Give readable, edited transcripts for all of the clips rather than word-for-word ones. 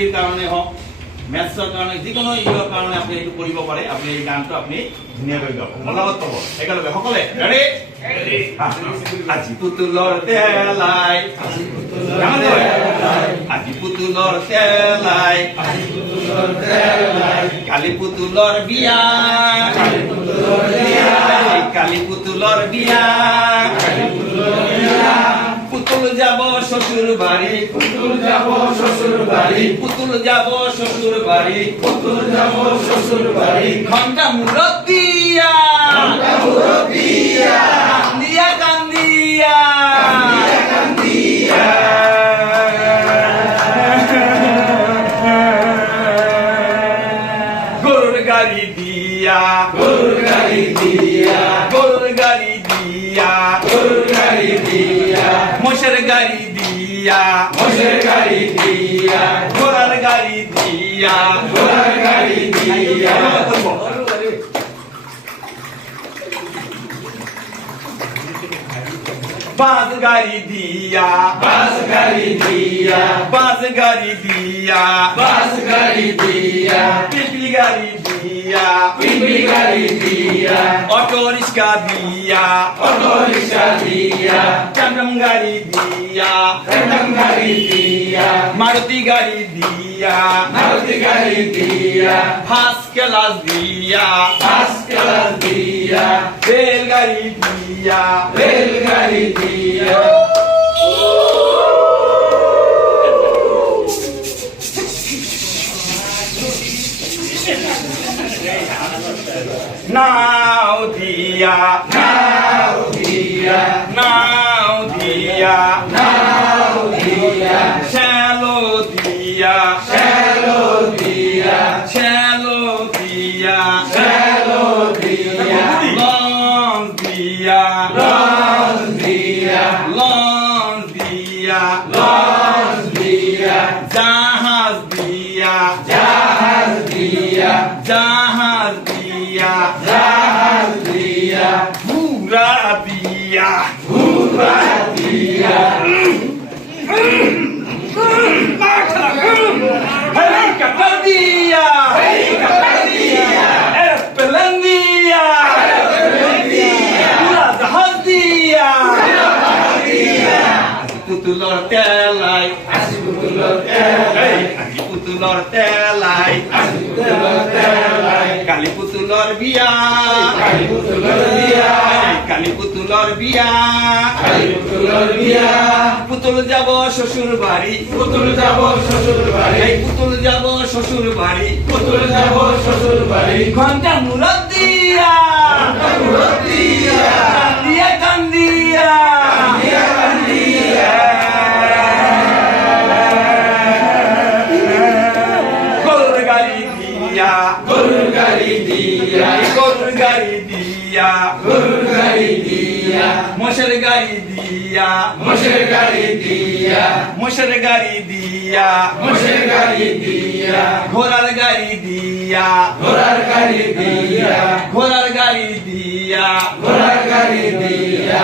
চুলিৰ কাৰণে হওক মেথছৰ কাৰণে যিকোনো ইয়ৰ কাৰণে আপুনি এইটো কৰিব পাৰে আপুনি এই গানটো আপুনি ধুনীয়াকৈ গাব মনত পাব একেলগে সকলে ৰেডি আজি পুতুলৰ তেলাই আজি পুতুলৰ তেলাই কালি পুতুলৰ বিয়া কালি পুতুলৰ বিয়া পুতুল যাব শ্বশুর বাড়ি পুতুল যাব শ্বশুর বাড়ি পুতুল যাব শ্বশুর বাড়ি পুতুল যাব শ্বশুর বাড়ি ঘন্টা মুরব্বিয়া কান্দিয়া কান্দিয়া কান্দিয়া গরুর গাড়ি দিয়া গরুর গাড়ি দিয়া গরুর গাড়ি দিয়া গরুর গাড়ি দিয়া মোষের গাড়ি দিয়া মোষের গাড়ি দিয়া ঘোড়ার গাড়ি দিয়া ঘোড়ার গাড়ি দিয়া বাস গাড়ি দিয়া বাস গাড়ি দিয়া বাস গাড়ি দিয়া বাস গাড়ি দিয়া পিপলি গাড়ি দিয়া পিপলি গাড়ি দিয়া অটো রিক্সা দিয়া অটো রিক্সা দিয়া টমটম গাড়ি দিয়া টমটম গাড়ি দিয়া মারুতি গাড়ি দিয়া মারুতি গাড়ি দিয়া ফার্স্ট ক্লাস দিয়া ফার্স্ট ক্লাস দিয়া রেল গাড়ি দিয়া রেল গাড়ি দিয়া নাও দিয়া নাও দিয়া নাও দিয়া নাও দিয়া শ্যালো দিয়া শ্যালো দিয়া শ্যালো দিয়া শ্যালো দিয়া লঞ্চ দিয়া লঞ্চ দিয়া লঞ্চ দিয়া লঞ্চ দিয়া জাহাজ দিয়া জাহাজ দিয়া জাহাজ দিয়া জাহাজ দিয়া ঘোড়া দিয়া ঘোড়া দিয়া helicopter dia helicopter dia airplane dia airplane dia udah dia putulor telai asi putulor telai asi putulor telai asi putulor telai kali putulor biya kali putulor biya kali putulor biya kali putulor biya putul jabo শ্বশুর বাড়ি পুতুল যাব শ্বশুর বাড়ি পুতুল যাব শ্বশুর বাড়ি পুতুল যাব শ্বশুর বাড়ি ঘন্টা মুরব্বিয়া ঘন্টা মুরব্বিয়া কান্দিয়া কান্দিয়া কান্দিয়া কান্দিয়া গরুর গাড়ি দিয়া গরুর গাড়ি দিয়া গরুর গাড়ি দিয়া গরুর গাড়ি দিয়া মোষের গাড়ি দিয়া মোষের গাড়ি দিয়া মোষের গাড়ি দিয়া মোষের গাড়ি দিয়া ঘোড়ার গাড়ি দিয়া ঘোড়ার গাড়ি দিয়া ঘোড়ার গাড়ি দিয়া ঘোড়ার গাড়ি দিয়া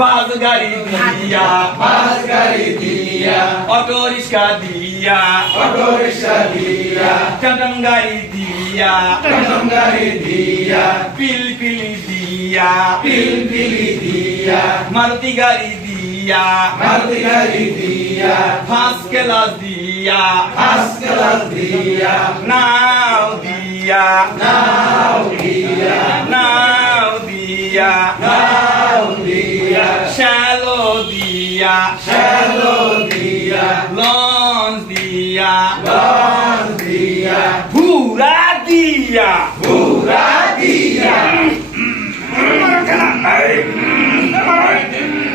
বাস গাড়ি দিয়া বাস গাড়ি দিয়া অটো রিক্সা দিয়া অটো রিক্সা দিয়া টমটম গাড়ি দিয়া টমটম গাড়ি দিয়া পিলপিলি দিয়া পিলপিলি দিয়া মারুতি গাড়ি দিয়া মারুতি গাড়ি দিয়া ফার্স্ট ক্লাস দিয়া ফার্স্ট ক্লাস দিয়া নাও দিয়া নাও দিয়া নাও দিয়া নাও দিয়া শ্যালো দিয়া শ্যালো দিয়া লঞ্চ দিয়া লঞ্চ দিয়া ঘোড়া দিয়া ঘোড়া দিয়া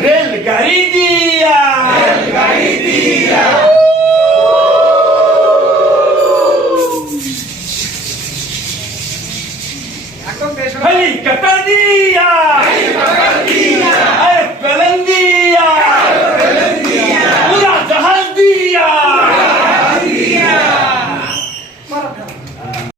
রেলগাড়ি দিয়া রেলগাড়ি দিয়া helicopter dia helicopter dia airplane dia